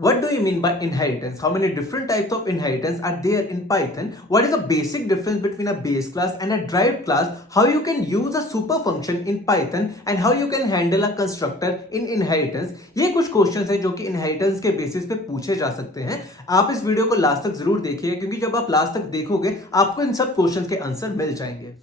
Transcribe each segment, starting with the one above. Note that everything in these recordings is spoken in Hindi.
What do you mean by inheritance? How many different types of inheritance are there in Python? What is the basic difference between a base class and a derived class? How you can use a super function in Python and how you can handle a constructor in inheritance? ये कुछ क्वेश्चंस हैं जो कि inheritance के बेसिस पे पूछे जा सकते हैं। आप इस वीडियो को लास्ट तक जरूर देखिए, क्योंकि जब आप लास्ट तक देखोगे आपको इन सब क्वेश्चंस के आंसर मिल जाएंगे।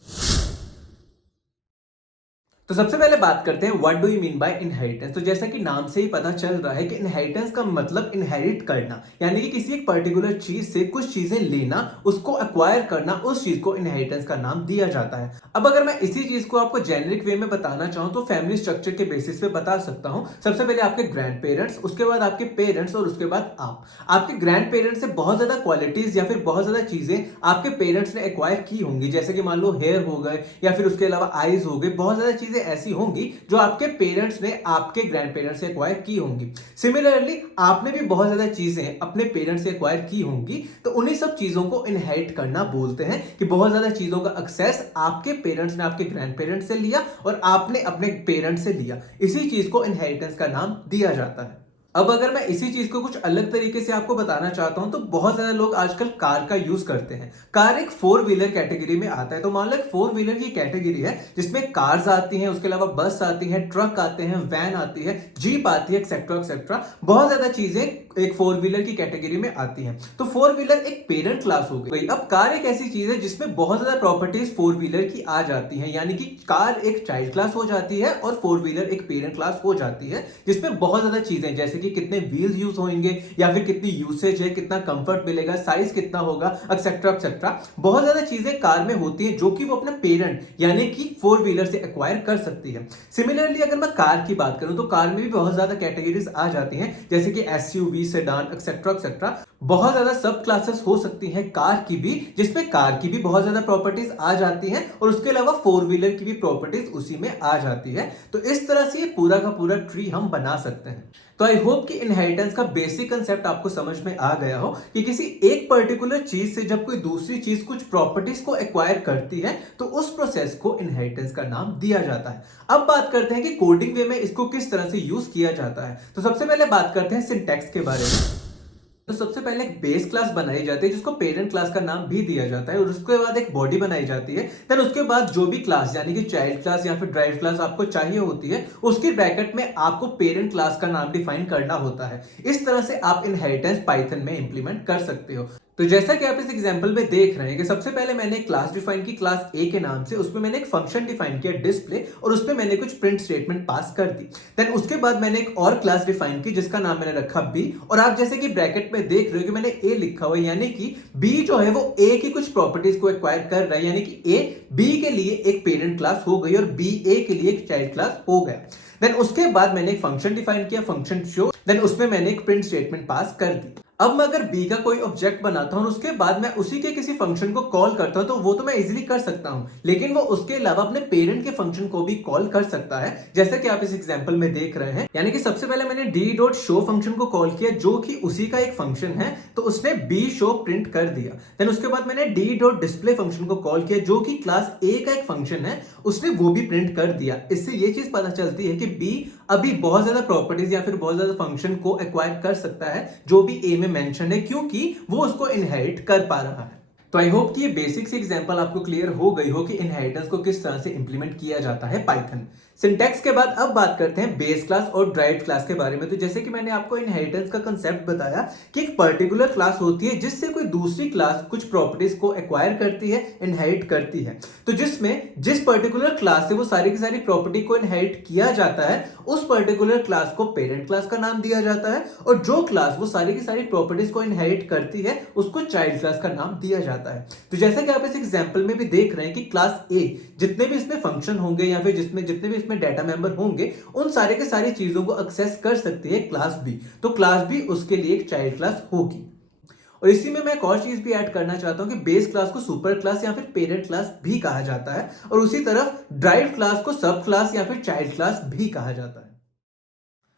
तो सबसे पहले बात करते हैं what do you mean by inheritance. तो जैसा कि नाम से ही पता चल रहा है कि इनहेरिटेंस का मतलब इनहेरिट करना, यानी कि किसी एक पर्टिकुलर चीज से कुछ चीजें लेना, उसको एक्वायर करना, उस चीज को इनहेरिटेंस का नाम दिया जाता है। अब अगर मैं इसी चीज को आपको जेनरिक वे में बताना चाहूं तो फैमिली स्ट्रक्चर के बेसिस पे बता सकता हूं। सबसे पहले आपके ग्रैंड पेरेंट्स, उसके बाद आपके पेरेंट्स और उसके बाद आप। आपके ग्रैंड पेरेंट्स से बहुत ज्यादा क्वालिटीज या फिर बहुत ज्यादा चीजें आपके पेरेंट्स ने एक्वायर की होंगी, जैसे कि मान लो हेयर हो गए या फिर उसके अलावा आईज हो गए। बहुत ज्यादा चीजें ऐसी होंगी जो आपके पेरेंट्स ने आपके ग्रैंड पेरेंट्स से एक्वायर की होंगी। सिमिलरली आपने भी बहुत ज्यादा चीजें अपने पेरेंट्स से एक्वायर की होंगी, तो उन्हीं सब चीजों को इनहेरिट करना बोलते हैं कि बहुत ज्यादा चीजों का एक्सेस आपके पेरेंट्स ने आपके ग्रैंड पेरेंट्स से लिया और आपने अपने पेरेंट्स से लिया। इसी चीज को इनहेरिटेंस का नाम दिया जाता है। अब अगर मैं इसी चीज को कुछ अलग तरीके से आपको बताना चाहता हूं तो बहुत ज्यादा लोग आजकल कार का यूज करते हैं। कार एक फोर व्हीलर कैटेगरी में आता है। तो मान लो एक फोर व्हीलर की कैटेगरी है जिसमें कार्स आती हैं, उसके अलावा बस आती है, ट्रक आते हैं, वैन आती है, जीप आती है, एक्सेट्रा एक्सेट्रा। बहुत ज्यादा चीजें एक फोर व्हीलर की कैटेगरी में आती हैं। तो फोर व्हीलर एक पेरेंट क्लास हो गई। अब कार एक ऐसी चीज है जिसमें बहुत ज्यादा प्रॉपर्टीज फोर व्हीलर की आ जाती हैं, यानी कि कार एक चाइल्ड क्लास हो जाती है और फोर व्हीलर एक पेरेंट क्लास हो जाती है, जिसमें बहुत ज्यादा चीजें जैसे कि कितने व्हील्स यूज होंगे या फिर कितनी यूसेज है, कितना कंफर्ट मिलेगा, साइज कितना होगा, एक्सेट्रा एक्सेट्रा। बहुत ज्यादा चीजें कार में होती है जो कि वो अपने पेरेंट यानी कि फोर व्हीलर से एक्वायर कर सकती है। सिमिलरली अगर मैं कार की बात करूं तो कार में भी बहुत ज्यादा कैटेगरीज आ जाती हैं, जैसे कि एसयूवी, सेडान, एक्सेट्रा एक्सेट्रा। बहुत ज्यादा सब क्लासेस हो सकती हैं कार की भी, जिसमें कार की भी बहुत ज्यादा प्रॉपर्टीज आ जाती हैं और उसके अलावा फोर व्हीलर की भी प्रॉपर्टीज उसी में आ जाती है। तो इस तरह से ये पूरा का पूरा ट्री हम बना सकते हैं। तो आई होप कि इनहेरिटेंस का बेसिक कंसेप्ट आपको समझ में आ गया हो कि किसी एक पर्टिकुलर चीज से जब कोई दूसरी चीज कुछ प्रॉपर्टीज को एक्वायर करती है तो उस प्रोसेस को इनहेरिटेंस का नाम दिया जाता है। अब बात करते हैं कि कोडिंग वे में इसको किस तरह से यूज किया जाता है। तो सबसे पहले बात करते हैं सिंटैक्स के बारे में। तो सबसे पहले एक बेस क्लास बनाई जाती है जिसको पेरेंट क्लास का नाम भी दिया जाता है, और उसके बाद एक बॉडी बनाई जाती है। देन उसके बाद जो भी क्लास यानी कि चाइल्ड क्लास या फिर ड्राइव क्लास आपको चाहिए होती है, उसकी ब्रैकेट में आपको पेरेंट क्लास का नाम डिफाइन करना होता है। इस तरह से आप इनहेरिटेंस पाइथन में इंप्लीमेंट कर सकते हो। तो जैसा कि आप इस एग्जांपल में देख रहे हैं कि सबसे पहले मैंने एक क्लास डिफाइन की क्लास ए के नाम से, उसमें मैंने एक फंक्शन डिफाइन किया डिस्प्ले, और उसमें मैंने कुछ प्रिंट स्टेटमेंट पास कर दी। देन उसके बाद मैंने एक और क्लास डिफाइन की जिसका नाम मैंने रखा बी, और आप जैसे कि ब्रैकेट में देख रहे हो कि मैंने ए लिखा हुआ है, यानी कि बी जो है वो ए की कुछ प्रॉपर्टीज को एक्वायर कर रहा है, यानी कि ए बी के लिए एक पेरेंट क्लास हो गई और बी ए के लिए एक चाइल्ड क्लास हो गया। देन उसके बाद मैंने एक फंक्शन डिफाइन किया, फंक्शन शो, देन उसमें मैंने एक प्रिंट स्टेटमेंट पास कर दी। अब मैं अगर बी का कोई ऑब्जेक्ट बनाता हूं और उसके बाद मैं उसी के किसी फंक्शन को कॉल करता हूं तो वो तो मैं इजीली कर सकता हूं, लेकिन वो उसके अलावा अपने पेरेंट के फंक्शन को भी कॉल कर सकता है, जैसा कि आप इस एग्जांपल में देख रहे हैं। यानी कि सबसे पहले मैंने d.show फंक्शन को कॉल किया जो कि उसी का एक फंक्शन है, तो उसने bShow प्रिंट कर दिया। देन उसके बाद मैंने d.display फंक्शन को कॉल किया जो कि क्लास a का एक फंक्शन है, उसने वो भी प्रिंट कर दिया। इससे ये चीज पता चलती है कि b अभी बहुत ज्यादा प्रॉपर्टीज या फिर बहुत ज्यादा फंक्शन को एक्वायर कर सकता है जो भी a में मेंशन है, क्योंकि वो उसको इनहेरिट कर पा रहा है। तो आई होप कि ये बेसिक सी एग्जांपल आपको क्लियर हो गई हो कि इनहेरिटेंस को किस तरह से इंप्लीमेंट किया जाता है पाइथन। सिंटैक्स के बाद अब बात करते हैं बेस क्लास और ड्राइव्ड क्लास के बारे में। तो जैसे कि मैंने आपको इनहेरिटेंस का कंसेप्ट बताया कि एक पर्टिकुलर क्लास होती है जिससे कोई दूसरी क्लास कुछ प्रॉपर्टीज को एक्वायर करती है, इनहेरिट करती है। तो जिसमें जिस पर्टिकुलर क्लास से वो सारी की सारी प्रॉपर्टी को इनहेरिट किया जाता है उस पर्टिकुलर क्लास को पेरेंट क्लास का नाम दिया जाता है, और जो क्लास वो सारी की सारी प्रॉपर्टीज को इनहेरिट करती है उसको चाइल्ड क्लास का नाम दिया जाता है। तो जैसा कि आप इस एग्जांपल में भी देख रहे हैं कि क्लास ए जितने भी इसमें फंक्शन होंगे या फिर जितने भी इसमें डाटा मेंबर होंगे उन सारे के सारी चीजों को एक्सेस कर सकती है क्लास बी। तो क्लास बी उसके लिए एक चाइल्ड क्लास होगी। और इसी में मैं एक और चीज भी ऐड करना चाहता हूं कि बेस क्लास को सुपर क्लास या फिर पेरेंट क्लास भी कहा जाता है, और उसी तरफ ड्राइव्ड क्लास को सब क्लास या फिर चाइल्ड क्लास भी कहा जाता है।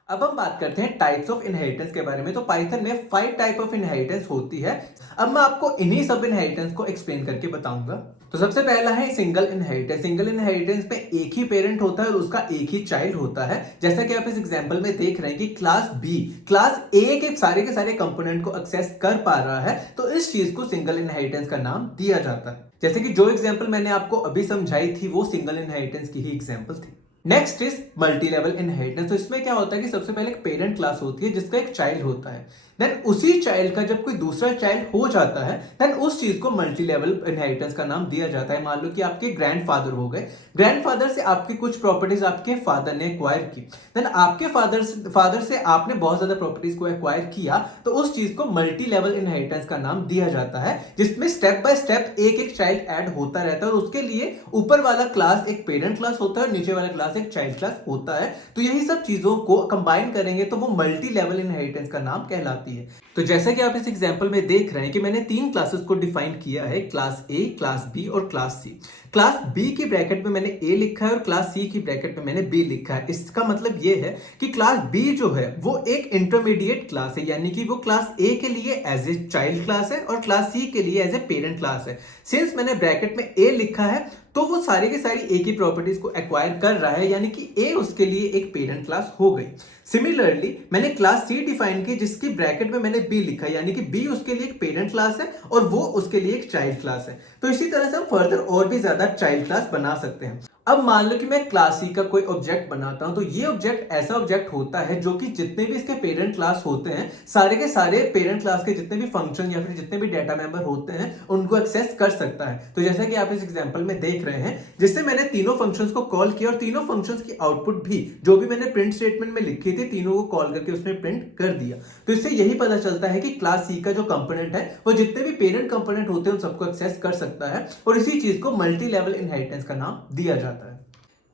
अब हम बात करते हैं टाइप्स ऑफ इनहेरिटेंस के बारे में। तो पाइथन में 5 टाइप ऑफ इनहेरिटेंस होती है। अब मैं आपको इन्हीं सब इनहेरिटेंस को एक्सप्लेन करके बताऊंगा। तो सबसे पहला है सिंगल इनहेरिटेंस। सिंगल इनहेरिटेंस में एक ही पेरेंट होता है और उसका एक ही चाइल्ड होता है। जैसा कि आप इस एग्जांपल में देख रहे हैं कि क्लास ए के सारे कंपोनेंट को एक्सेस कर पा रहा है, तो इस चीज को सिंगल इनहेरिटेंस का नाम दिया जाता है। जैसे कि जो एग्जांपल मैंने आपको अभी समझाई थी वो सिंगल इनहेरिटेंस की ही एग्जांपल थी। Next is multi level inheritance. तो इसमें क्या होता है कि सबसे पहले एक पेरेंट क्लास होती है जिसका एक चाइल्ड होता है। देन उसी चाइल्ड का जब कोई दूसरा चाइल्ड हो जाता है, देन उस चीज को मल्टी लेवल इनहेरिटेंस का नाम दिया जाता है। मान लो कि आपके ग्रैंडफादर हो गए, ग्रैंडफादर से आपकी कुछ प्रॉपर्टीज आपके फादर ने एक्वायर की, देन आपके फादर से आपने बहुत ज्यादा प्रॉपर्टीज को एक्वायर किया, तो उस चीज को मल्टी लेवल इनहेरिटेंस का नाम दिया जाता है, जिसमें स्टेप बाय स्टेप एक एक चाइल्ड ऐड होता रहता है और उसके लिए ऊपर वाला क्लास एक पेरेंट क्लास होता है और नीचे वाला क्लास एक चाइल्ड क्लास होता है। तो यही सब चीजों को कंबाइन करेंगे तो वो मल्टी लेवल इनहेरिटेंस का नाम कहलाती है। तो जैसा कि आप इस एग्जांपल में देख रहे हैं कि मैंने 3 क्लासेस को डिफाइन किया है, क्लास ए, क्लास बी और क्लास सी। क्लास बी की ब्रैकेट में मैंने ए लिखा है और क्लास सी की ब्रैकेट में मैंने बी लिखा है। इसका मतलब ये है कि क्लास बी जो है वो एक इंटरमीडिएट क्लास है, यानी कि वो क्लास ए के लिए एज ए चाइल्ड क्लास है और क्लास सी के लिए एज ए पेरेंट क्लास है। सिंस मैंने ब्रैकेट में ए लिखा है तो वो सारी की सारी ए की प्रॉपर्टीज को एक्वायर कर रहा है, यानी कि ए उसके लिए एक पेरेंट क्लास हो गई। सिमिलरली मैंने क्लास सी डिफाइन की जिसकी ब्रैकेट में मैंने बी लिखा है, यानी कि बी उसके लिए एक पेरेंट क्लास है और वो उसके लिए एक चाइल्ड क्लास है। तो इसी तरह से हम फर्दर और भी ज्यादा चाइल्ड क्लास बना सकते हैं। अब मान लो कि मैं क्लास सी का कोई ऑब्जेक्ट बनाता हूं, तो ये ऑब्जेक्ट ऐसा ऑब्जेक्ट होता है जो कि जितने भी इसके पेरेंट क्लास होते हैं, सारे के सारे पेरेंट क्लास के जितने भी फंक्शन या फिर जितने भी डेटा मेंबर होते हैं उनको एक्सेस कर सकता है। तो जैसा कि आप इस एग्जांपल में देख रहे हैं, जिससे मैंने तीनों फंक्शंस को कॉल किया और तीनों फंक्शंस की आउटपुट भी जो भी मैंने प्रिंट स्टेटमेंट में लिखी थी, तीनों को कॉल करके उसने प्रिंट कर दिया। तो इससे यही पता चलता है कि क्लास सी का जो कंपोनेंट है वो जितने भी पेरेंट कंपोनेंट होते हैं उन सबको एक्सेस कर सकता है और इसी चीज को मल्टी लेवल इनहेरिटेंस का नाम दिया जाता है।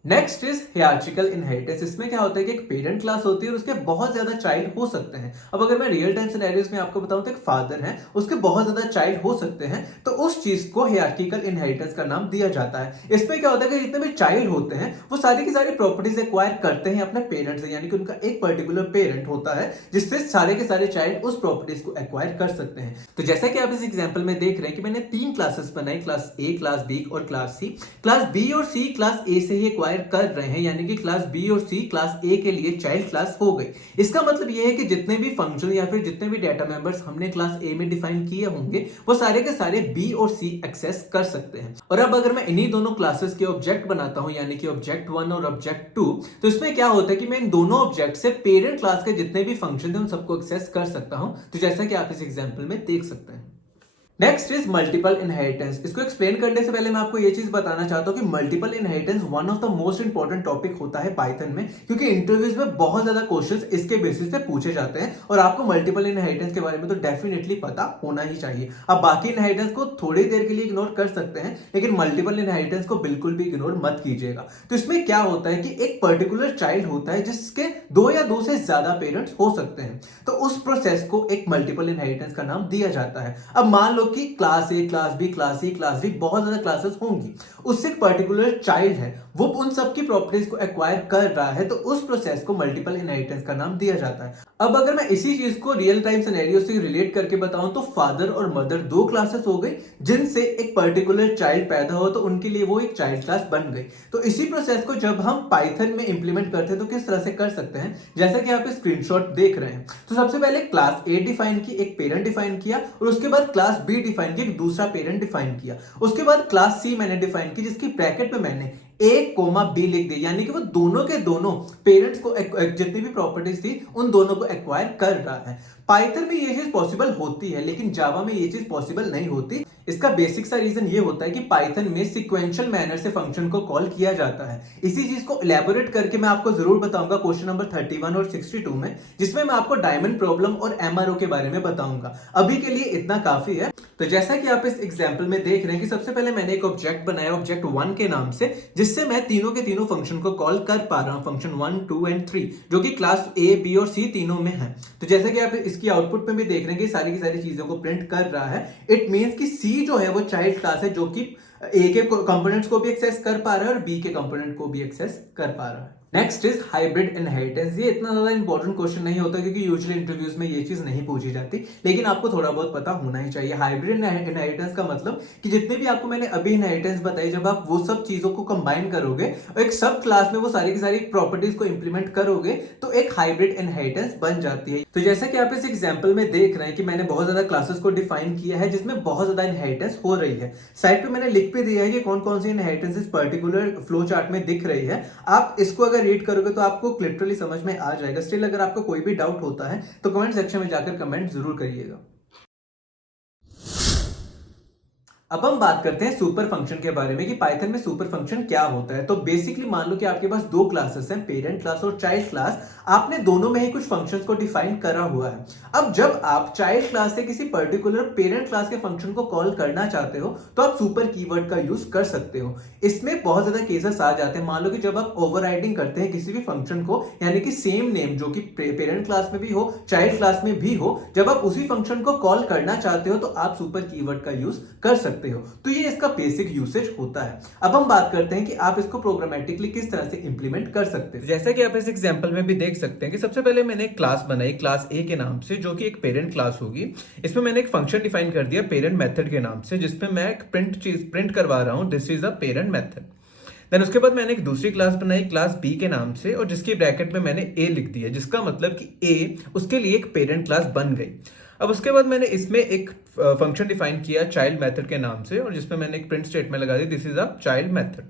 Next is hierarchical inheritance. इसमें क्या होता है कि एक पेरेंट क्लास होती है और उसके बहुत ज्यादा चाइल्ड हो सकते हैं। अब अगर मैं रियल टाइम सिनेरियोस में आपको बताऊं तो एक फादर है, उसके बहुत ज्यादा चाइल्ड हो सकते हैं, तो उस चीज को हियरार्चिकल इनहेरिटेंस का नाम दिया जाता है। इसमें क्या होता है कि जितने भी चाइल्ड होते हैं वो सारी की सारी प्रॉपर्टीज एक्वायर करते हैं अपने पेरेंट से, यानी कि उनका एक पर्टिकुलर पेरेंट होता है जिससे सारे के सारे चाइल्ड उस प्रॉपर्टीज को एक्वायर कर सकते हैं। तो जैसा कि आप इस एग्जांपल में देख रहे हैं कि मैंने 3 क्लासेस बनाई, क्लास ए, क्लास बी और क्लास सी। क्लास बी और सी क्लास ए से ही कर रहे हैं, यानी कि क्लास बी और सी क्लास ए के लिए चाइल्ड क्लास हो गई। इसका मतलब यह है कि जितने भी फंक्शन या फिर जितने भी डेटा मेंबर्स हमने क्लास ए में डिफाइन किए होंगे वो सारे के सारे बी और सी एक्सेस कर सकते हैं। और अब अगर मैं इन्हीं दोनों क्लासेस के ऑब्जेक्ट बनाता हूं, यानी कि ऑब्जेक्ट 1 और ऑब्जेक्ट 2, तो इसमें क्या होता है कि मैं इन दोनों ऑब्जेक्ट से पेरेंट क्लास के जितने भी फंक्शन थे उन सबको एक्सेस कर सकता हूं। तो जैसा कि आप इस एग्जांपल में देख सकते हैं। Next is multiple inheritance. इसको एक्सप्लेन करने से पहले मैं आपको ये चीज बताना चाहता हूं कि multiple inheritance one of the most important topic होता है पाइथन में, क्योंकि इंटरव्यूज में बहुत ज्यादा क्वेश्चंस इसके बेसिस पे पूछे जाते हैं और आपको मल्टीपल इनहेरिटेंस के बारे में तो डेफिनेटली पता होना ही चाहिए। आप बाकी इनहेरिटेंस को थोड़ी देर के लिए इग्नोर कर सकते हैं, लेकिन मल्टीपल इनहेरिटेंस को बिल्कुल भी इग्नोर मत कीजिएगा। तो इसमें क्या होता है कि एक पर्टिकुलर चाइल्ड होता है जिसके 2 या 2 से ज्यादा पेरेंट्स हो सकते हैं, तो उस प्रोसेस को एक मल्टीपल इनहेरिटेंस का नाम दिया जाता है। अब मान लो कि class A, class B, class C, class D बहुत ज्यादा क्लासेस होंगी, उससे एक पर्टिकुलर चाइल्ड है, वो उन सब की प्रॉपर्टीज को एक्वायर कर रहा है, तो उस प्रोसेस को मल्टीपल इनहेरिटेंस का नाम दिया जाता है। अब अगर मैं इसी चीज को रियल टाइम सिनेरियो से रिलेट करके बताऊं तो फादर और मदर 2 क्लासेस हो गई जिनसे एक पर्टिकुलर चाइल्ड पैदा हो, तो उनके लिए वो एक चाइल्ड क्लास बन गई। तो इसी प्रोसेस को जब हम पाइथन में इंप्लीमेंट करते हैं तो किस तरह से कर सकते हैं, जैसा कि आप स्क्रीनशॉट देख रहे हैं। तो सबसे पहले क्लास ए डिफाइन की, एक पेरेंट डिफाइन किया, और उसके बाद क्लास बी डिफाइन की, एक दूसरा पेरेंट डिफाइन किया। उसके बाद क्लास सी मैंने डिफाइन की जिसकी ब्रैकेट में मैंने ए कोमा बी लिख दी, यानी कि वो दोनों के दोनों पेरेंट्स को जितनी भी प्रॉपर्टीज थी उन दोनों को एक्वायर कर रहा है। पाइथन में ये चीज पॉसिबल होती है, लेकिन जावा में ये चीज पॉसिबल नहीं होती। इसका बेसिक सा रीजन ये होता है कि पाइथन में सीक्वेंशियल मैनर से फंक्शन को कॉल किया जाता है। इसी चीज को इलेबोरेट करके मैं आपको जरूर बताऊंगा क्वेश्चन नंबर 31 और 62 में, जिसमें मैं आपको डायमंड प्रॉब्लम और एमआरओ के बारे में बताऊंगा। अभी के लिए इतना काफी है। तो जैसा कि आप इस एग्जांपल में देख रहे हैं कि सबसे पहले मैंने एक ऑब्जेक्ट बनाया ऑब्जेक्ट 1 के नाम से, जिससे मैं तीनों के तीनों फंक्शन को कॉल कर पा रहा हूं, फंक्शन 1, 2 एंड 3, जो कि क्लास ए, बी और सी तीनों में है। तो जैसा कि आप इसकी आउटपुट में भी देख रहे हैं कि सारी की सारी चीजों को प्रिंट कर रहा है। इट मींस कि सी जो है वो चाइल्ड क्लास है जो कि ए के कंपोनेंट्स को भी एक्सेस कर पा रहा है और बी के कंपोनेंट को भी एक्सेस कर पा रहा है। Next is hybrid inheritance. ये इतना ज्यादा इंपॉर्टेंट क्वेश्चन नहीं होता क्योंकि यूजुअली इंटरव्यूज में ये चीज नहीं पूछी जाती, लेकिन आपको थोड़ा बहुत पता होना ही चाहिए। हाइब्रिड इनहेरिटेंस का मतलब कि जितने भी आपको मैंने अभी इनहेरिटेंस बताई, जब आप वो सब चीजों को कंबाइन करोगे और एक सब क्लास में वो सारी की सारी प्रॉपर्टीज को इंप्लीमेंट करोगे तो एक हाइब्रिड इनहेरिटेंस बन जाती है। तो जैसा कि आप इस एग्जाम्पल में देख रहे हैं कि मैंने बहुत ज्यादा क्लासेस को डिफाइन किया है जिसमें बहुत ज्यादा इनहेरिटेंस हो रही है। साइड पे मैंने लिख भी दिया है कि कौन कौन सी इनहेरिटेंस इस पर्टिकुलर फ्लो चार्ट में दिख रही है। आप इसको अगर रीड करोगे तो आपको लिटरली समझ में आ जाएगा। स्टिल अगर आपको कोई भी डाउट होता है तो कमेंट सेक्शन में जाकर कमेंट जरूर करिएगा। अब हम बात करते हैं सुपर फंक्शन के बारे में कि पाइथन में सुपर फंक्शन क्या होता है। तो बेसिकली मान लो कि आपके पास दो क्लासेस हैं, पेरेंट क्लास और चाइल्ड क्लास। आपने दोनों में ही कुछ फंक्शंस को डिफाइन करा हुआ है। अब जब आप चाइल्ड क्लास से किसी पर्टिकुलर पेरेंट क्लास के फंक्शन को कॉल करना चाहते हो तो आप सुपर कीवर्ड का यूज कर सकते हो। इसमें बहुत ज्यादा केसेस आ जाते हैं। मान लो कि जब आप ओवरराइडिंग करते हैं किसी भी फंक्शन को, यानी कि सेम नेम जो कि पेरेंट क्लास में भी हो चाइल्ड क्लास में भी हो, जब आप उसी फंक्शन को कॉल करना चाहते हो तो आप सुपर कीवर्ड का यूज कर सकते हो। तो ये इसका बेसिक यूसेज होता है। अब हम बात करते हैं कि आप इसको प्रोग्रामेटिकली किस तरह से इंप्लीमेंट कर सकते हैं। जैसा कि आप इस एग्जांपल में भी देख सकते हैं कि सबसे पहले मैंने एक क्लास बनाई क्लास ए के नाम से, जो कि एक पेरेंट क्लास होगी। इसमें मैंने एक फंक्शन डिफाइन कर दिया पेरेंट मेथड के नाम से, जिसमें मैं एक प्रिंट करवा रहा हूं this is a parent method. Then उसके बाद मैंने एक दूसरी क्लास बनाई क्लास बी के नाम से, और जिसकी ब्रैकेट में मैंने ए लिख दिया, जिसका मतलब कि ए उसके लिए एक पेरेंट क्लास बन गई। अब उसके बाद मैंने इसमें एक फंक्शन डिफाइन किया चाइल्ड मेथड के नाम से, और जिसमें मैंने एक प्रिंट स्टेटमेंट लगा दी this is a child method.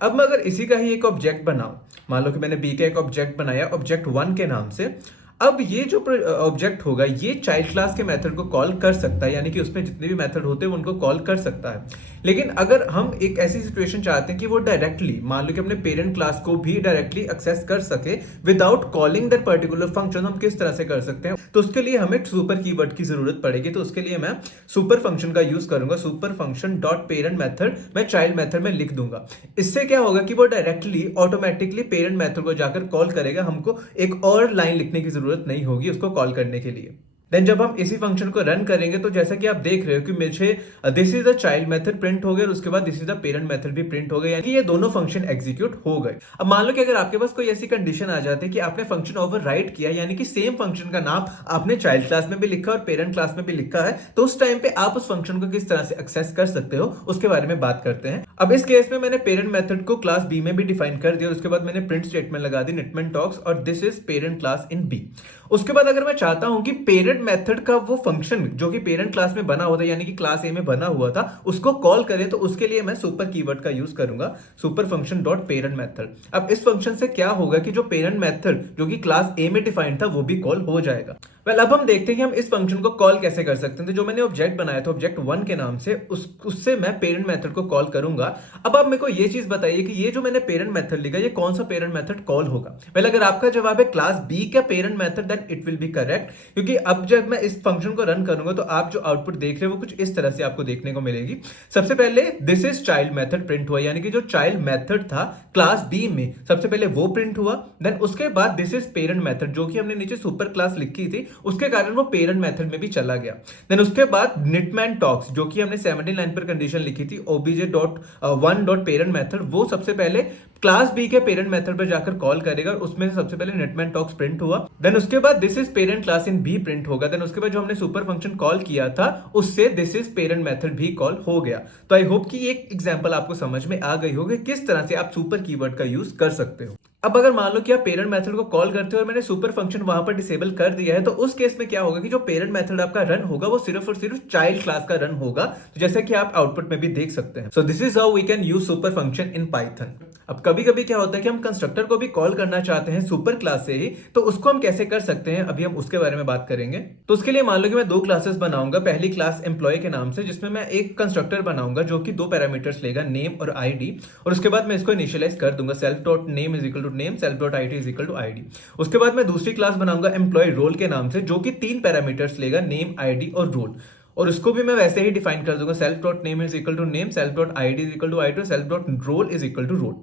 अब मैं अगर इसी का ही एक ऑब्जेक्ट बनाऊं, मान लो कि मैंने बी का एक ऑब्जेक्ट बनाया ऑब्जेक्ट 1 के नाम से। अब ये जो ऑब्जेक्ट होगा ये चाइल्ड क्लास के मेथड को कॉल कर सकता है, यानी कि उसमें जितने भी मेथड होते हैं उनको कॉल कर सकता है। लेकिन अगर हम एक ऐसी सिचुएशन चाहते हैं कि वो डायरेक्टली मान लो कि अपने पेरेंट क्लास को भी डायरेक्टली एक्सेस कर सके without calling that particular function, हम किस तरह से कर सकते हैं? तो उसके लिए हमें सुपर कीवर्ड की जरूरत पड़ेगी। तो उसके लिए मैं सुपर फंक्शन का यूज करूंगा। Super function dot parent method मैं चाइल्ड मेथड में लिख दूंगा। इससे क्या होगा कि वो डायरेक्टली ऑटोमेटिकली पेरेंट मेथड को जाकर कॉल करेगा। हमको एक और लाइन लिखने की जरूरत नहीं होगी उसको कॉल करने के लिए। देन जब हम इसी फंक्शन को रन करेंगे तो जैसा कि आप देख रहे हो कि मुझे this is the child method print हो गया और उसके बाद this is the parent method भी प्रिंट हो गया, यानी ये दोनों फंक्शन एग्जीक्यूट हो गए। अब मान लो कि अगर आपके पास कोई ऐसी कंडीशन आ जाती है कि आपने फंक्शन ओवरराइट किया, यानी कि सेम फंक्शन का नाम आपने चाइल्ड क्लास में भी लिखा और पेरेंट क्लास में भी लिखा है, तो उस टाइम पे आप उस फंक्शन को किस तरह से एक्सेस कर सकते हो उसके बारे में बात करते हैं। अब इस केस में मैंने पेरेंट मेथड को क्लास बी में भी डिफाइन कर दिया और उसके बाद मैंने प्रिंट स्टेटमेंट लगा दी निटमैन टॉक्स और this is parent class in B. उसके बाद अगर मैं चाहता हूं कि पेरेंट मेथड का वो फंक्शन जो कि पेरेंट क्लास में बना हुआ था, यानी कि क्लास ए में बना हुआ था, उसको कॉल करें, तो उसके लिए मैं सुपर कीवर्ड का यूज करूंगा super function dot parent method. अब इस फंक्शन से क्या होगा कि जो पेरेंट मेथड जो कि क्लास ए में डिफाइंड था वो भी कॉल हो जाएगा। अब हम देखते हैं कि हम इस फंक्शन को कॉल कैसे कर सकते हैं। तो जो मैंने ऑब्जेक्ट बनाया था ऑब्जेक्ट 1 के नाम से, उससे मैं पेरेंट मेथड को कॉल करूंगा। अब आप मेरे को ये चीज बताइए कि ये जो मैंने पेरेंट मेथड लिखा ये कौन सा पेरेंट मेथड कॉल होगा। अगर आपका जवाब है क्लास बी का parent method then it will be correct, क्योंकि अब जब मैं इस फंक्शन को रन करूंगा तो आप जो आउटपुट देख रहे हो वो कुछ इस तरह से आपको देखने को मिलेगी। सबसे पहले this is child method print हुआ, यानी कि जो चाइल्ड मेथड था क्लास बी में सबसे पहले वो प्रिंट हुआ। देन उसके बाद दिस इज पेरेंट मेथड जो कि हमने नीचे सुपर क्लास लिखी थी उसके कारण वो पेरेंट मेथड में भी चला गया। देन उसके बाद निटमैन टॉक्स जो कि हमने 17 लाइन पर कंडीशन लिखी थी obj dot 1 dot parent method, वो सबसे पहले क्लास बी के पेरेंट मेथड पर जाकर कॉल करेगा और उसमें से सबसे पहले निटमैन टॉक्स प्रिंट हुआ। देन उसके बाद this is parent class in B print होगा। देन उसके बाद जो हमने सुपर फंक्शन कॉल किया था उससे दिस इज पेरेंट मेथड भी कॉल हो गया। तो आई होप कि ये एग्जांपल आपको समझ में आ गई होगी किस तरह से आप सुपर कीवर्ड का यूज कर सकते हो। अब अगर मान लो कि आप पेरेंट मेथड को कॉल करते हो और मैंने सुपर फंक्शन वहां पर डिसेबल कर दिया है, तो उस केस में क्या होगा कि जो पेरेंट मेथड आपका रन होगा वो सिर्फ और सिर्फ चाइल्ड क्लास का रन होगा, तो जैसे कि आप आउटपुट में भी देख सकते हैं। So this is how we can use super function in Python. अब कभी कभी क्या होता है कि हम कंस्ट्रक्टर को भी कॉल करना चाहते हैं सुपर क्लास से ही, तो उसको हम कैसे कर सकते हैं अभी हम उसके बारे में बात करेंगे। तो उसके लिए मान लो कि मैं दो क्लासेस बनाऊंगा, पहली क्लास एम्प्लॉय के नाम से जिसमें मैं एक कंस्ट्रक्टर बनाऊंगा जो कि दो पैरामीटर्स लेगा नेम और आईडी, और उसके बाद मैं इसको इनिशियलाइज कर दूंगा self dot name is equal to name self dot ID is equal to ID. उसके बाद मैं दूसरी क्लास बनाऊंगा एम्प्लॉय रोल के नाम से जो कि तीन पैरामीटर्स लेगा नेम आईडी और रोल, और उसको भी मैं वैसे ही डिफाइन कर दूंगा self dot name is equal to name self dot ID is equal to ID self dot role is equal to role.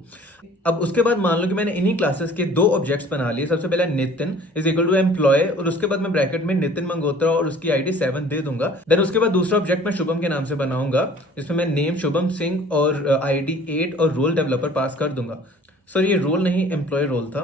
अब उसके बाद मान लो कि मैंने इन्हीं क्लासेस के दो ऑब्जेक्ट्स बना लिए। सबसे पहले Nitin is equal to employ और उसके बाद मैं ब्रैकेट में नितिन मंगोत्रा और उसकी आईडी 7 दे दूंगा। देन उसके बाद दूसरा ऑब्जेक्ट मैं शुभम के नाम से बनाऊंगा जिसमें मैं नेम शुभम सिंह और आईडी 8 और रोल डेवलपर पास कर दूंगा। सर ये रोल नहीं, एम्प्लॉय रोल था।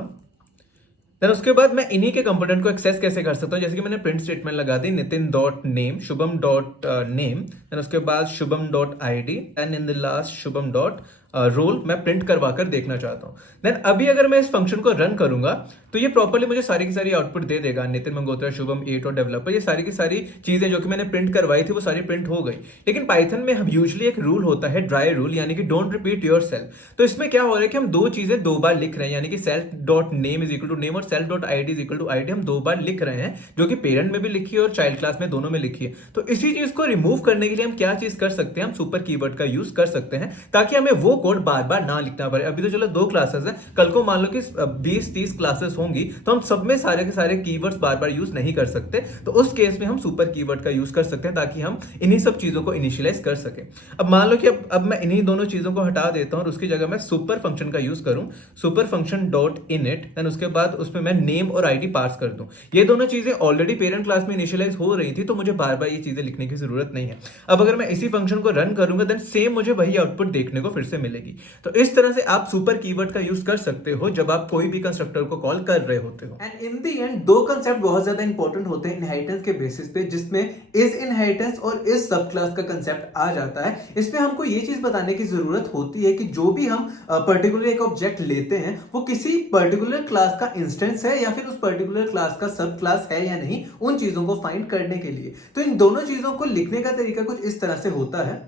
देन उसके बाद मैं इन्हीं के कंपोनेंट को एक्सेस कैसे कर सकता हूँ, जैसे कि मैंने प्रिंट स्टेटमेंट लगा दी Nitin dot name, Shubham dot name, then उसके बाद Shubham dot ID, and in the last Shubham dot role मैं प्रिंट करवा कर देखना चाहता हूँ। देन अभी अगर मैं इस फंक्शन को रन करूंगा तो ये प्रॉपर्ली मुझे सारी की सारी आउटपुट दे देगा, नितिन मंगोत्रा, शुभम 8 और डेवलपर, ये सारी की सारी चीजें जो कि मैंने प्रिंट करवाई थी वो सारी प्रिंट हो गई। लेकिन पाइथन में हम यूजुअली एक रूल होता है ड्राई रूल, यानी कि डोंट रिपीट योर सेल्फ। तो इसमें क्या हो रहा है कि हम दो चीजें दो बार लिख रहे हैं, यानी कि self dot name is equal to name और self dot ID is equal to ID हम दो बार लिख रहे हैं, जो कि पेरेंट में भी लिखी है और चाइल्ड क्लास में दोनों में लिखी है। तो इसी चीज को रिमूव करने के लिए हम क्या चीज कर सकते हैं, हम सुपर कीवर्ड का यूज कर सकते हैं ताकि हमें वो कोड बार बार ना लिखना पड़े। अभी तो चलो 2 क्लासेस है, कल को मान लो कि 20-30 क्लासेस होंगी तो हम सब में सारे के सारे कीवर्ड्स बार बार यूज नहीं कर सकते। तो उस केस में हम सुपर कीवर्ड का यूज कर सकते हैं ताकि हम इन्हीं सब चीजों को इनिशियलाइज कर सके। अब मान लो कि अब मैं इन्हीं दोनों चीजों को हटा देता हूं और उसकी जगह मैं सुपर फंक्शन का यूज करूं, super function dot init, then उसके बाद उसमें मैं नेम और ID पास कर दूं। ये दोनों चीजें ऑलरेडी पेरेंट क्लास में इनिशियलाइज हो रही थी, तो मुझे बार बार ये चीजें लिखने की जरूरत नहीं है। अब अगर मैं इसी फंक्शन को रन करूंगा देन सेम मुझे वही आउटपुट देखने को फिर से मिलेगी। तो इस तरह से आप सुपर कीवर्ड का यूज कर सकते हो जब आप कोई भी कंस्ट्रक्टर को कॉल कर रहे होते हो। And in the end 2 concept बहुत ज्यादा इंपॉर्टेंट होते हैं इनहेरिटेंस के बेसिस पे, जिसमें इज इनहेरिटेंस और इज सब क्लास का कंसेप्ट आ जाता है। इसमें हमको ये चीज बताने की जरूरत होती है कि जो भी हम पर्टिकुलर एक ऑब्जेक्ट लेते हैं वो किसी पर्टिकुलर क्लास का इंस्टेंस है या फिर उस पर्टिकुलर क्लास का सब क्लास है या नहीं, उन चीजों को फाइंड करने के लिए। तो इन दोनों चीजों को लिखने का तरीका कुछ इस तरह से होता है।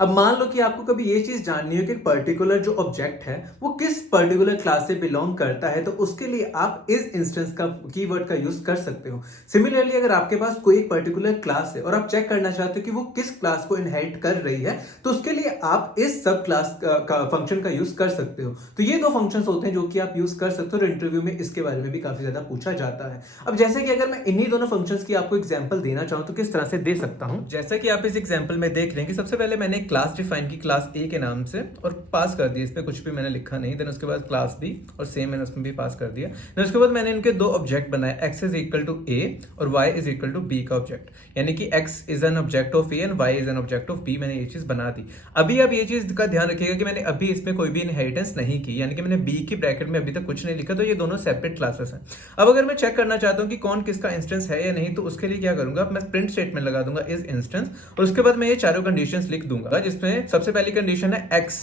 अब मान लो कि आपको कभी ये चीज जाननी हो कि पर्टिकुलर जो ऑब्जेक्ट है वो किस पर्टिकुलर क्लास से बिलोंग करता है, तो उसके लिए आप इस इंस्टेंस का कीवर्ड का यूज कर सकते हो। सिमिलरली अगर आपके पास कोई एक पर्टिकुलर क्लास है और आप चेक करना चाहते हो कि वो किस क्लास को इनहेरिट कर रही है, तो उसके लिए आप इस सब क्लास का फंक्शन का यूज कर सकते हो। तो ये 2 फंक्शंस होते हैं जो कि आप यूज कर सकते हो और इंटरव्यू में इसके बारे में भी काफी ज्यादा पूछा जाता है। अब जैसे कि अगर मैं इन्हीं दोनों फंक्शंस की आपको एग्जांपल देना चाहूं तो किस तरह से दे सकता हूं, जैसा कि आप इस एग्जांपल में देख रहे हैं कि सबसे पहले मैंने क्लास डिफाइन की क्लास A के नाम से और पास कर दिया, इसमें कुछ भी मैंने लिखा नहीं। देन उसके बाद क्लास B और सेम मैंने उसमें भी पास कर दिया। देन उसके बाद मैंने इनके 2 ऑब्जेक्ट बनाए, x is equal to A और y is equal to B का ऑब्जेक्ट, यानी कि x is an object of A and y is an object of B। मैंने ये चीज बना दी। अभी आप ये चीज का ध्यान रखिएगा कि मैंने अभी इसमें कोई भी इनहेरिटेंस नहीं की, यानी कि मैंने B की ब्रैकेट में अभी तक कुछ नहीं लिखा, तो ये दोनों सेपरेट क्लासेस हैं। अब अगर मैं चेक करना चाहता हूँ कि कौन किसका इंस्टेंस है या नहीं, तो उसके लिए क्या करूंगा, मैं प्रिंट स्टेटमेंट लगा दूंगा इज इंस्टेंस और उसके बाद मैं ये चारों कंडीशंस लिख दूंगा, जिसमें सबसे पहली कंडीशन है x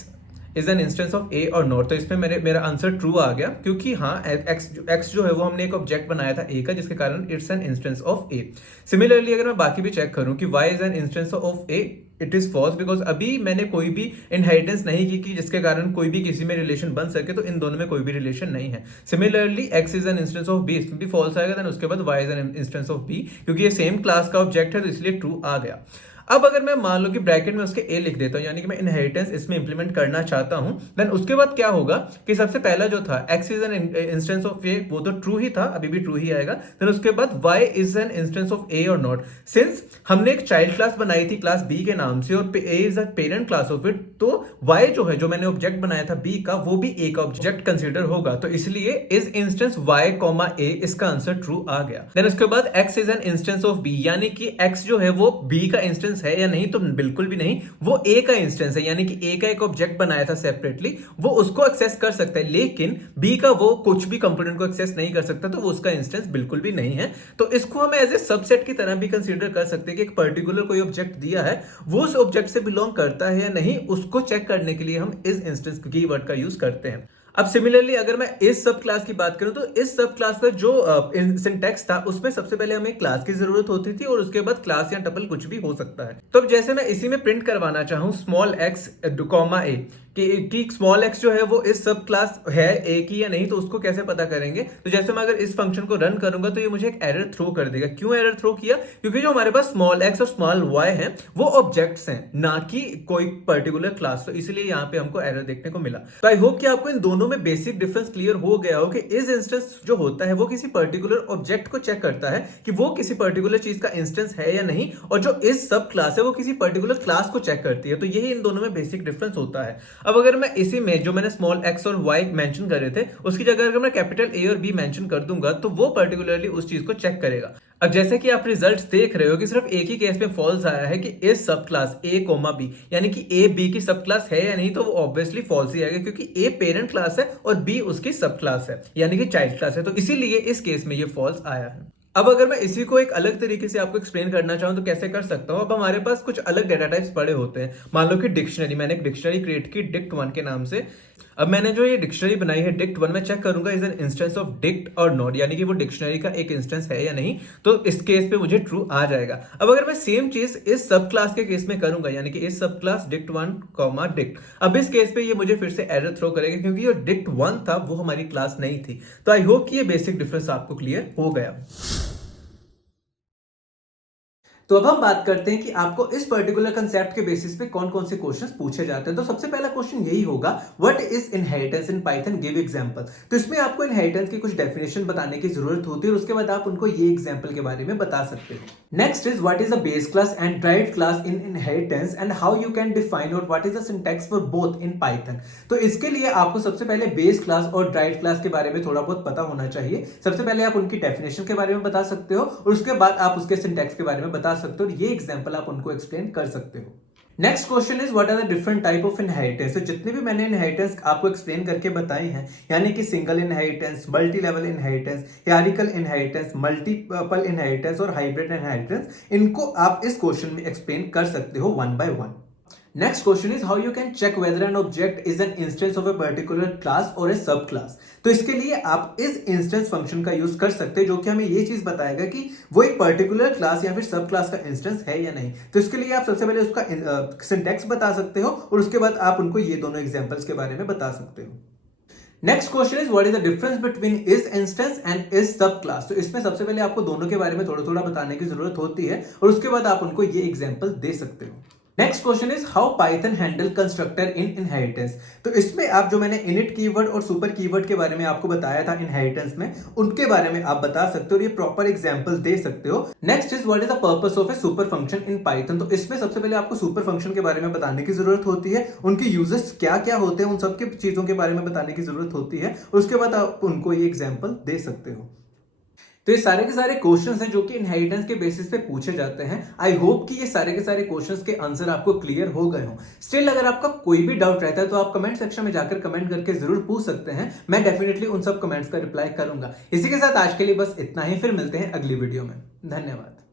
is an instance of A और नॉट। तो इसमें मेरा आंसर ट्रू आ गया, क्योंकि हाँ x जो है वो हमने एक ऑब्जेक्ट बनाया था A का, जिसके कारण it's an instance of A। Similarly अगर मैं बाकी भी चेक करूं कि y is an instance of A, it is false, because अभी मैंने कोई भी इनहेरिटेंस नहीं की जिसके कारण कोई भी किसी में रिलेशन बन सके, तो इन दोनों में कोई भी रिलेशन नहीं है। Similarly x is an instance of B, इसमें भी फॉल्स आएगा। देन उसके बाद y is an instance of B, क्योंकि ये सेम क्लास का ऑब्जेक्ट है तो इसलिए ट्रू आ गया। अब अगर मैं मान लो कि ब्रैकेट में उसके A लिख देता हूं, यानी कि मैं इनहेरिटेंस इसमें इंप्लीमेंट करना चाहता हूं, देन उसके बाद क्या होगा कि सबसे पहला जो था x is an instance of A, वो तो ट्रू ही था, अभी भी ट्रू ही आएगा। देन उसके बाद y is an instance of A और नॉट, सिंस हमने एक चाइल्ड क्लास बनाई थी क्लास B के नाम से और A is a parent class of it, तो y जो है, जो मैंने ऑब्जेक्ट बनाया था B का, वो भी A का ऑब्जेक्ट कंसीडर होगा, तो इसलिए इज इंस्टेंस y A, इसका आंसर ट्रू आ गया। देन उसके बाद x is an instance of B, यानी कि x जो है वो B का इंस्टेंस है या नहीं, तो बिल्कुल भी नहीं, वो A का इंस्टेंस है, यानी कि A का एक ऑब्जेक्ट बनाया था सेपरेटली, वो उसको एक्सेस कर सकता है, लेकिन B का वो कुछ भी कंपोनेंट को एक्सेस नहीं कर सकता, तो वो उसका इंस्टेंस बिल्कुल भी नहीं है। तो इसको हम एज ए सबसेट की तरह भी कंसीडर कर सकते हैं कि एक पर्टिकुलर कोई ऑब्जेक्ट दिया है, वो उस ऑब्जेक्ट से बिलोंग करता है या नहीं, उसको चेक करने के लिए हम इस इंस्टेंस कीवर्ड का यूज करते हैं। अब सिमिलरली अगर मैं इस सब क्लास की बात करूं, तो इस सब क्लास का जो सिंटैक्स था, उसमें सबसे पहले हमें क्लास की जरूरत होती थी और उसके बाद क्लास या टपल कुछ भी हो सकता है। तो अब जैसे मैं इसी में प्रिंट करवाना चाहूं स्मॉल x कॉमा A कि स्मॉल x जो है वो इस सब क्लास है A की या नहीं, तो उसको कैसे पता करेंगे। तो जैसे मैं अगर इस फंक्शन को रन करूंगा तो ये मुझे एक एरर थ्रो कर देगा। क्यों एरर थ्रो किया? क्योंकि जो हमारे पास स्मॉल x और स्मॉल y है वो ऑब्जेक्ट्स हैं, ना कि कोई पर्टिकुलर क्लास, तो इसलिए यहाँ पे हमको एरर देखने को मिला। तो आई होप कि आपको इन दोनों में बेसिक डिफरेंस क्लियर हो गया हो कि इस इंस्टेंस जो होता है वो किसी पर्टिकुलर ऑब्जेक्ट को चेक करता है कि वो किसी पर्टिकुलर चीज का इंस्टेंस है या नहीं, और जो इस सब क्लास है वो किसी पर्टिकुलर क्लास को चेक करती है। तो यही इन दोनों में बेसिक डिफरेंस होता है। अब अगर मैं इसी में जो मैंने स्मॉल x और y मेंशन करे थे उसकी जगह अगर मैं कैपिटल A और B मेंशन कर दूंगा तो वो पर्टिकुलरली उस चीज को चेक करेगा। अब जैसे कि आप रिजल्ट्स देख रहे हो कि सिर्फ एक ही केस में फॉल्स आया है कि इस सब क्लास A कोमा B, यानी कि A B की सब क्लास है या नहीं, तो वो ऑब्वियसली फॉल्स ही आएगा क्योंकि A पेरेंट क्लास है और B उसकी सब क्लास है यानी कि चाइल्ड क्लास है, तो इसीलिए इस केस में ये फॉल्स आया है। अब अगर मैं इसी को एक अलग तरीके से आपको एक्सप्लेन करना चाहूं तो कैसे कर सकता हूं। अब हमारे पास कुछ अलग डेटा टाइप्स पड़े होते हैं। मान लो कि डिक्शनरी, मैंने एक डिक्शनरी क्रिएट की dict1 के नाम से। अब मैंने जो ये डिक्शनरी बनाई है dict1, मैं चेक करूंगा is an instance of dict और नॉट, यानी कि वो डिक्शनरी का एक इंस्टेंस है या नहीं, तो इस केस पे मुझे ट्रू आ जाएगा। अब अगर मैं सेम चीज इस सब क्लास के केस में करूंगा, यानी कि इस सब क्लास dict1 डिक्ट, अब इस केस पे ये मुझे फिर से एरर थ्रो करेगा क्योंकि जो dict1 था वो हमारी क्लास नहीं थी। तो आई होप कि ये बेसिक डिफरेंस आपको क्लियर हो गया। तो अब हम बात करते हैं कि आपको इस पर्टिकुलर कंसेप्ट के बेसिस पे कौन कौन से क्वेश्चंस पूछे जाते हैं। तो सबसे पहला क्वेश्चन यही होगा, what is inheritance in Python, give example. तो इसमें आपको इनहेरिटेंस की कुछ डेफिनेशन बताने की जरूरत होती है और उसके बाद आप उनको ये एग्जांपल के बारे में बता सकते हो। Next is what is a base class and derived class in inheritance and how you can define और what is the syntax for both in Python. तो इसके लिए आपको सबसे पहले बेस क्लास और ड्राइव्ड क्लास के बारे में थोड़ा बहुत पता होना चाहिए। सबसे पहले आप उनकी डेफिनेशन के बारे में बता सकते हो और उसके बाद आप उसके सिंटैक्स के बारे में बता सकते हो और ये एग्जांपल आप उनको एक्सप्लेन कर सकते हो। Next question is what are the different type of inheritance. तो जितने भी मैंने इनहेरिटेंस आपको एक्सप्लेन करके बताए हैं, यानी कि single inheritance, multi level inheritance, hierarchical inheritance, multiple inheritance और हाइब्रिड इनहेरिटेंस, इनको आप इस क्वेश्चन में एक्सप्लेन कर सकते हो one by one. Next question is how you can check whether an object is an instance of a particular class or a subclass। तो इसके लिए आप इस इंस्टेंस फंक्शन का यूज कर सकते हैं जो कि हमें ये चीज बताएगा कि वो एक पर्टिकुलर क्लास या फिर सब क्लास का इंस्टेंस है या नहीं। तो इसके लिए आप सबसे पहले उसका सिंटैक्स बता सकते हो और उसके बाद आप उनको ये दोनों एग्जांपल्स के बारे में बता सकते हो। Next question is what is the difference between is instance and is सब क्लास। तो इसमें सबसे पहले आपको दोनों के बारे में थोड़ा थोड़ा बताने की जरूरत होती है और उसके बाद आप उनको ये एग्जांपल दे सकते हो। Next question is how Python handle constructor in inheritance. तो इसमें आप जो मैंने इनिट कीवर्ड और सुपर कीवर्ड के बारे में आपको बताया था इनहेरिटेंस में, उनके बारे में आप बता सकते हो और ये प्रॉपर एग्जांपल दे सकते हो। Next is what is the purpose of A super function in Python. तो इसमें सबसे पहले आपको सुपर फंक्शन के बारे में बताने की जरूरत होती है, उनके यूजेस क्या क्या होते हैं उन सब की चीजों के बारे में बताने की जरूरत होती है और उसके बाद आप उनको ये एग्जाम्पल दे सकते हो। तो ये सारे के सारे क्वेश्चंस हैं जो कि इनहेरिटेंस के बेसिस पे पूछे जाते हैं। आई होप कि ये सारे के सारे क्वेश्चंस के आंसर आपको क्लियर हो गए हों। स्टिल अगर आपका कोई भी डाउट रहता है तो आप कमेंट सेक्शन में जाकर कमेंट करके जरूर पूछ सकते हैं, मैं डेफिनेटली उन सब कमेंट्स का रिप्लाई करूंगा। इसी के साथ आज के लिए बस इतना ही, फिर मिलते हैं अगली वीडियो में। धन्यवाद।